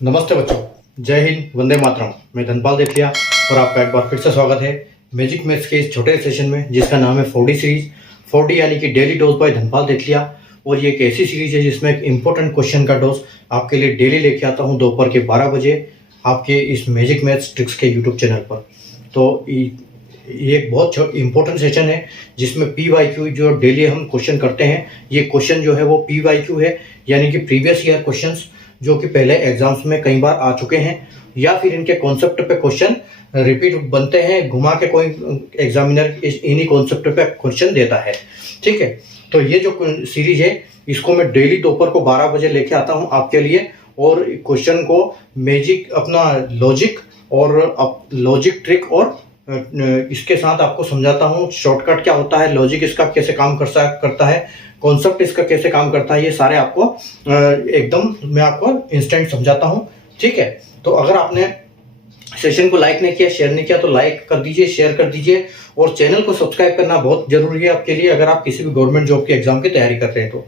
नमस्ते बच्चों, जय हिंद, वंदे मातरम। मैं धनपाल देखिया और आपका एक बार फिर से स्वागत है मैजिक मैथ्स के इस छोटे सेशन में जिसका नाम है 4D सीरीज। 4D यानी कि डेली डोज बाय धनपाल देखिया। और ये एक ऐसी सीरीज है जिसमें एक इंपॉर्टेंट क्वेश्चन का डोज आपके लिए डेली लेके आता हूँ दोपहर के 12 बजे आपके इस मैजिक मैथ्स ट्रिक्स के यूट्यूब चैनल पर। तो ये एक बहुत इंपॉर्टेंट सेशन है जिसमें PYQ जो डेली हम क्वेश्चन करते हैं, ये क्वेश्चन जो है वो PYQ है, यानी कि प्रीवियस ईयर क्वेश्चंस जो कि पहले एग्जाम्स में कई बार आ चुके हैं, या फिर इनके कॉन्सेप्ट पे क्वेश्चन रिपीट बनते हैं, घुमा के कोई एग्जामिनर इन्हीं कॉन्सेप्ट पे क्वेश्चन देता है। ठीक है, तो ये जो सीरीज है इसको मैं डेली दोपहर को 12 बजे लेके आता हूँ आपके लिए, और क्वेश्चन को मैजिक अपना लॉजिक और लॉजिक ट्रिक और इसके साथ आपको समझाता हूँ शॉर्टकट क्या होता है, लॉजिक इसका कैसे काम करता है, कॉन्सेप्ट इसका कैसे काम करता है, ये सारे आपको एकदम मैं आपको इंस्टेंट समझाता हूँ। ठीक है, तो अगर आपने सेशन को लाइक नहीं किया, शेयर नहीं किया तो लाइक कर दीजिए, शेयर कर दीजिए, और चैनल को सब्सक्राइब करना बहुत जरूरी है आपके लिए अगर आप किसी भी गवर्नमेंट जॉब के एग्जाम की तैयारी कर रहे हैं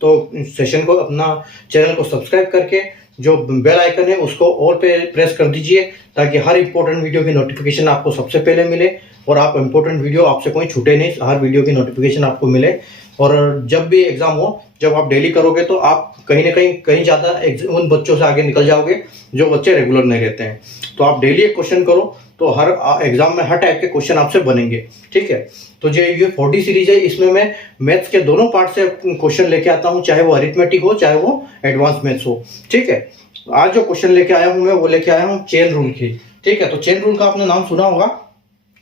तो सेशन को अपना चैनल को सब्सक्राइब करके जो बेल आइकन है उसको ऑल पे प्रेस कर दीजिए ताकि हर इंपॉर्टेंट वीडियो की नोटिफिकेशन आपको सबसे पहले मिले और आप इंपॉर्टेंट वीडियो आपसे कोई छूटे नहीं, हर वीडियो की नोटिफिकेशन आपको मिले। और जब भी एग्जाम हो, जब आप डेली करोगे तो आप कहीं ना कहीं ज़्यादा उन बच्चों से आगे निकल जाओगे जो बच्चे रेगुलर नहीं रहते हैं। तो आप डेली एक क्वेश्चन करो तो हर एग्जाम में हर टाइप के क्वेश्चन आपसे बनेंगे। ठीक है, तो जो ये 4D सीरीज है इसमें मैं मैथ्स के दोनों पार्ट से क्वेश्चन लेके आता हूँ, चाहे वो अरिथमेटिक हो चाहे वो एडवांस मैथ्स हो। ठीक है, आज जो क्वेश्चन लेके आया हूँ मैं वो लेके आया हूँ चेन रूल की। ठीक है, तो चेन रूल का आपने नाम सुना होगा,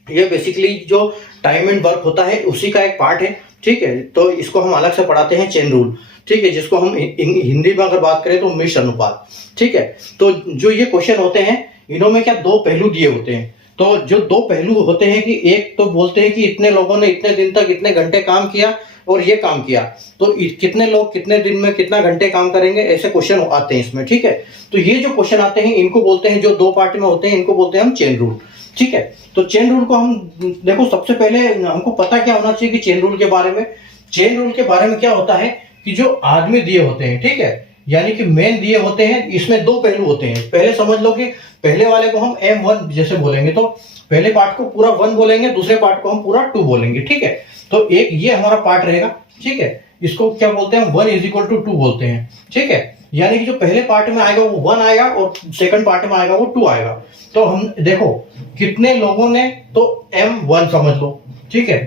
ये बेसिकली जो टाइम एंड वर्क होता है उसी का एक पार्ट है। ठीक है, तो इसको हम अलग से पढ़ाते हैं चेन रूल। ठीक है, जिसको हम हिंदी में अगर बात करें तो मिश्र अनुपात। ठीक है, तो जो ये क्वेश्चन होते हैं इन्होंने क्या दो पहलू दिए होते हैं। तो जो दो पहलू होते हैं कि एक तो बोलते हैं कि इतने लोगों ने इतने दिन तक इतने घंटे काम किया और ये काम किया, तो कितने लोग कितने दिन में कितना घंटे काम करेंगे, ऐसे क्वेश्चन आते हैं इसमें। ठीक है, तो ये जो क्वेश्चन आते हैं इनको बोलते हैं, जो दो पार्ट में होते हैं इनको बोलते हैं हम चेन रूल। ठीक है, तो चेन रूल को हम देखो, सबसे पहले हमको पता क्या होना चाहिए कि चेन रूल के बारे में। चेन रूल के बारे में क्या होता है कि जो आदमी दिए होते हैं, ठीक है, यानी कि मेन दिए होते हैं, इसमें दो पहलू होते हैं। पहले समझ लो कि पहले वाले को हम M1 जैसे बोलेंगे, तो पहले पार्ट को पूरा 1 बोलेंगे, दूसरे पार्ट को हम पूरा 2 बोलेंगे। ठीक है, तो एक ये हमारा पार्ट रहेगा। ठीक है, इसको क्या बोलते हैं, 1 = 2 बोलते हैं। ठीक है, यानी कि जो पहले पार्ट में आएगा वो 1 आएगा और सेकंड पार्ट में आएगा वो 2 आएगा। तो हम देखो कितने लोगों ने, तो M1 समझ लो। ठीक है,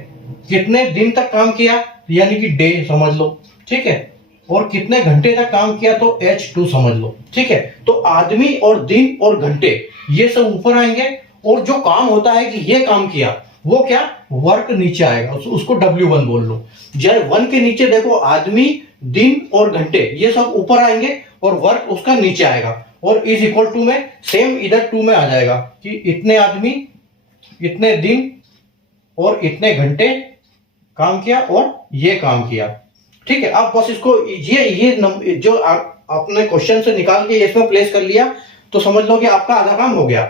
कितने दिन तक काम किया यानी कि डे समझ लो। ठीक है, और कितने घंटे तक काम किया तो H2 समझ लो। ठीक है, तो आदमी और दिन और घंटे ये सब ऊपर आएंगे, और जो काम होता है कि ये काम किया वो क्या, वर्क नीचे आएगा, उसको W1 बोल लो। जब 1 के नीचे देखो आदमी, दिन और घंटे ये सब ऊपर आएंगे और वर्क उसका नीचे आएगा, और = में सेम इधर 2 में आ जाएगा कि इतने आदमी इतने दिन और इतने घंटे काम किया और ये काम किया। ठीक है, अब बस इसको ये जो आपने क्वेश्चन से निकाल के इसमें प्लेस कर लिया तो समझ लो कि आपका आधा काम हो गया।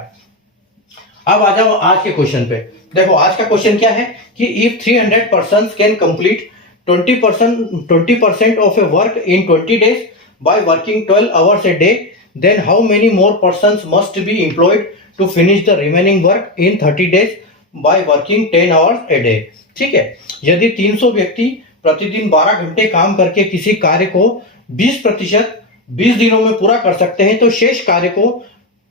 अब आ जाओ आज के क्वेश्चन पे। देखो आज का क्वेश्चन क्या है कि if 300 persons can complete 20% of A work in 20 days by working 12 hours a day, then how many more persons must be employed to finish the remaining work in 30 days by working 10 hours a day। ठीक है, यदि 300 व्यक्ति प्रतिदिन 12 घंटे काम करके किसी कार्य को 20% 20 दिनों में पूरा कर सकते हैं, तो शेष कार्य को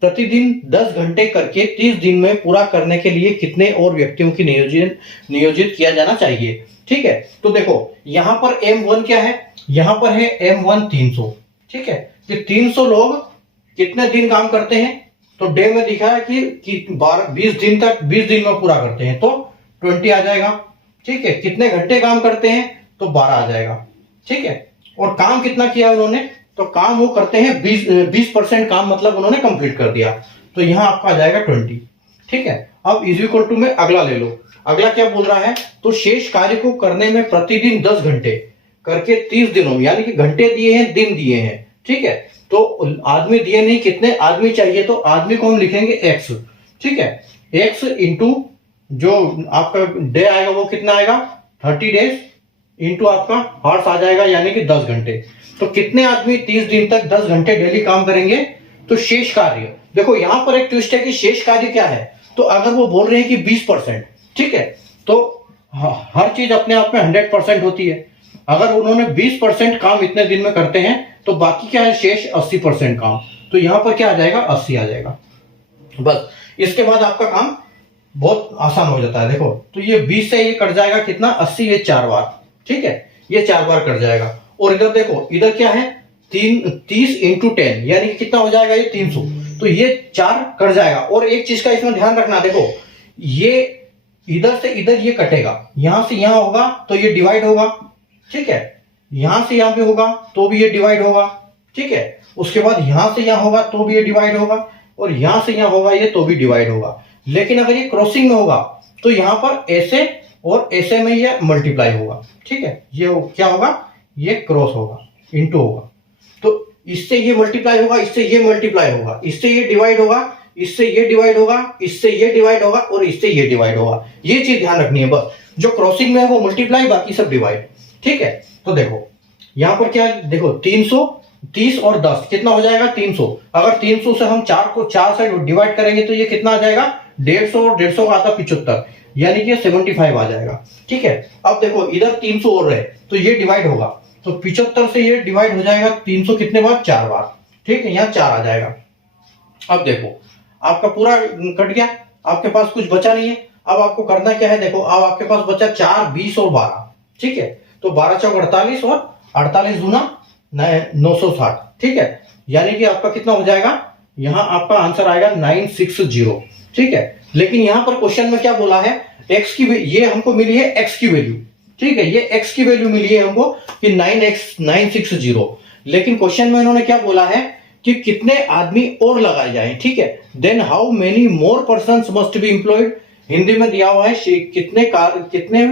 प्रतिदिन 10 घंटे करके 30 दिन में पूरा करने के लिए कितने और व्यक्तियों की नियोजित किया जाना चाहिए। ठीक है, तो देखो यहां पर M1 क्या है, यहां पर है M1 300। ठीक है, कि 300 लोग कितने दिन काम करते हैं, तो डे में दिखा है कि 20 दिन तक 20 दिन में पूरा करते हैं तो 20 आ जाएगा। ठीक है, कितने घंटे काम करते हैं तो 12 आ जाएगा। ठीक है, और काम कितना किया उन्होंने, तो काम वो करते हैं 20% काम, मतलब उन्होंने कंप्लीट कर दिया, तो यहां आपका आ जाएगा 20। ठीक है, अब = में अगला ले लो। अगला क्या बोल रहा है, तो शेष कार्य को करने में प्रतिदिन 10 घंटे करके 30 दिनों में, यानी कि घंटे दिए हैं दिन दिए हैं। ठीक है, तो आदमी दिए नहीं, कितने आदमी चाहिए, तो आदमी को हम लिखेंगे X। ठीक है, X इंटू जो आपका डे आएगा वो कितना आएगा 30 days इंटू आपका हॉर्स आ जाएगा, यानी कि 10 घंटे। तो कितने आदमी 30 दिन तक 10 घंटे डेली काम करेंगे, तो शेष कार्य, देखो यहां पर एक ट्विस्ट है कि शेष कार्य क्या है, तो अगर वो बोल रहे हैं कि 20%, ठीक है, तो हर चीज अपने आप में 100% होती है। अगर उन्होंने 20% काम इतने दिन में करते हैं तो बाकी क्या है, शेष 80% काम, तो यहां पर क्या आ जाएगा, 80 आ जाएगा। बस इसके बाद आपका काम बहुत आसान हो जाता है। देखो तो ये 20 से ये कट जाएगा कितना, 80, ये 4 बार, ठीक है, ये 4 बार कट जाएगा। और इधर देखो, इधर क्या है, 30 इंटू 10 यानी कि कितना हो जाएगा, ये 300, तो ये 4 कट जाएगा। और एक चीज का इसमें ध्यान रखना, देखो ये इधर से इधर ये कटेगा, यहां से यहां होगा तो ये डिवाइड होगा, ठीक है, यहां से यहां पे होगा तो भी ये डिवाइड होगा, ठीक है, उसके बाद यहां से यहां होगा तो भी ये डिवाइड होगा, और यहां से यहां होगा ये तो भी डिवाइड होगा। लेकिन अगर ये क्रॉसिंग में होगा तो यहां पर ऐसे और ऐसे में ये मल्टीप्लाई होगा, ठीक है, ये क्या होगा, ये क्रॉस होगा, इंटू होगा, तो इससे ये मल्टीप्लाई होगा, इससे ये मल्टीप्लाई होगा, इससे ये डिवाइड होगा, इससे ये डिवाइड होगा, इससे ये डिवाइड होगा, और इससे ये डिवाइड होगा। ये चीज ध्यान रखनी है बस, जो क्रॉसिंग में है वो मल्टीप्लाई, बाकी सब डिवाइड, ठीक है। तो देखो यहां पर क्या है, देखो 330 और 10 कितना हो जाएगा, 300। अगर 300 से हम 4 को 4 से डिवाइड करेंगे तो ये कितना आ जाएगा, 150, और 150 का आता 75, यानी कि 75 आ जाएगा, ठीक है। अब देखो इधर 300 और है तो ये डिवाइड होगा, तो 75 से ये डिवाइड हो जाएगा 300 कितने बार, 4 बार, ठीक है, यहाँ 4 आ जाएगा। अब देखो आपका पूरा कट गया, आपके पास कुछ बचा नहीं है। अब आपको करना क्या है, देखो अब आपके पास बचा 4, 20 और 12, ठीक है, तो 12 चौक 48 और 48 दूना 960, ठीक है, यानी कि आपका कितना हो जाएगा, यहां आपका आंसर आएगा 960, ठीक है। लेकिन यहां पर क्वेश्चन में क्या बोला है, एक्स की, ये हमको मिली है एक्स की वैल्यू, ठीक है, ये एक्स की वैल्यू मिली है हमको कि 960, लेकिन क्वेश्चन में इन्होंने क्या बोला है कि कितने आदमी और लगाए जाएं, ठीक है, then how many more persons must be employed, Hindi में दिया हुआ है कितने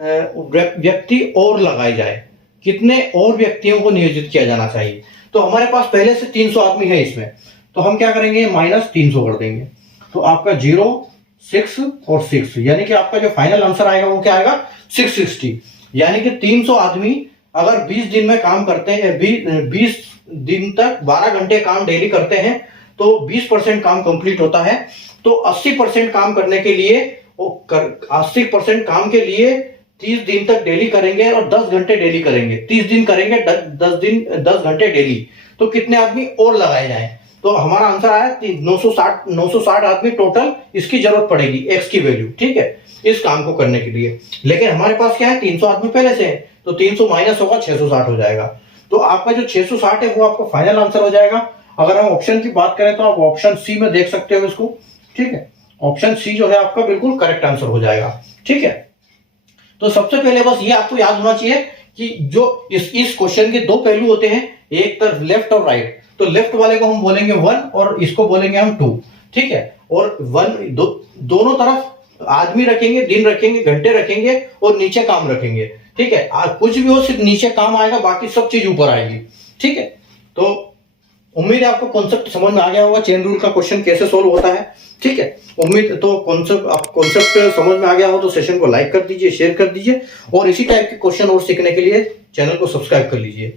व्यक्ति और लगाए जाए, कितने और व्यक्तियों को नियोजित किया जाना चाहिए। तो हमारे पास पहले से 300 आदमी है इसमें, तो हम क्या करेंगे, -300 कर देंगे, तो आपका 0, 6 और 6, यानी कि आपका जो फाइनल आंसर आएगा वो क्या आएगा, 660, यानी कि 300 आदमी अगर 20 दिन में काम करते हैं, 20 दिन तक 12 घंटे काम डेली करते हैं, तो 20% काम कंप्लीट होता है। तो 80% काम करने के लिए 80% काम के लिए 30 दिन तक डेली करेंगे और 10 घंटे डेली करेंगे, 30 दिन करेंगे, 10 घंटे डेली, तो कितने आदमी और लगाए जाएं। तो हमारा आंसर आया 960 आदमी टोटल इसकी जरूरत पड़ेगी, एक्स की वैल्यू, ठीक है, इस काम को करने के लिए। लेकिन हमारे पास क्या है, 300 आदमी पहले से है, तो 300 माइनस होगा, 660 हो जाएगा। तो आपका जो 660 है वो आपका फाइनल आंसर हो जाएगा। अगर हम ऑप्शन की बात करें तो आप ऑप्शन सी में देख सकते हो इसको, ठीक है, ऑप्शन सी जो है आपका बिल्कुल करेक्ट आंसर हो जाएगा, ठीक है। तो सबसे पहले बस ये आपको याद होना चाहिए कि जो इस क्वेश्चन के दो पहलू होते हैं, एक तरफ लेफ्ट और राइट, तो लेफ्ट वाले को हम बोलेंगे 1 और इसको बोलेंगे हम 2, ठीक है, और दोनों तरफ आदमी रखेंगे, दिन रखेंगे, घंटे रखेंगे और नीचे काम रखेंगे, ठीक है। कुछ भी हो सिर्फ नीचे काम आएगा, बाकी सब चीज ऊपर आएगी, ठीक है। तो उम्मीद है आपको कॉन्सेप्ट समझ में आ गया होगा, चेन रूल का क्वेश्चन कैसे सोल्व होता है, ठीक है। उम्मीद तो कॉन्सेप्ट समझ में आ गया हो तो सेशन को लाइक कर दीजिए, शेयर कर दीजिए, और इसी टाइप के क्वेश्चन और सीखने के लिए चैनल को सब्सक्राइब कर लीजिए।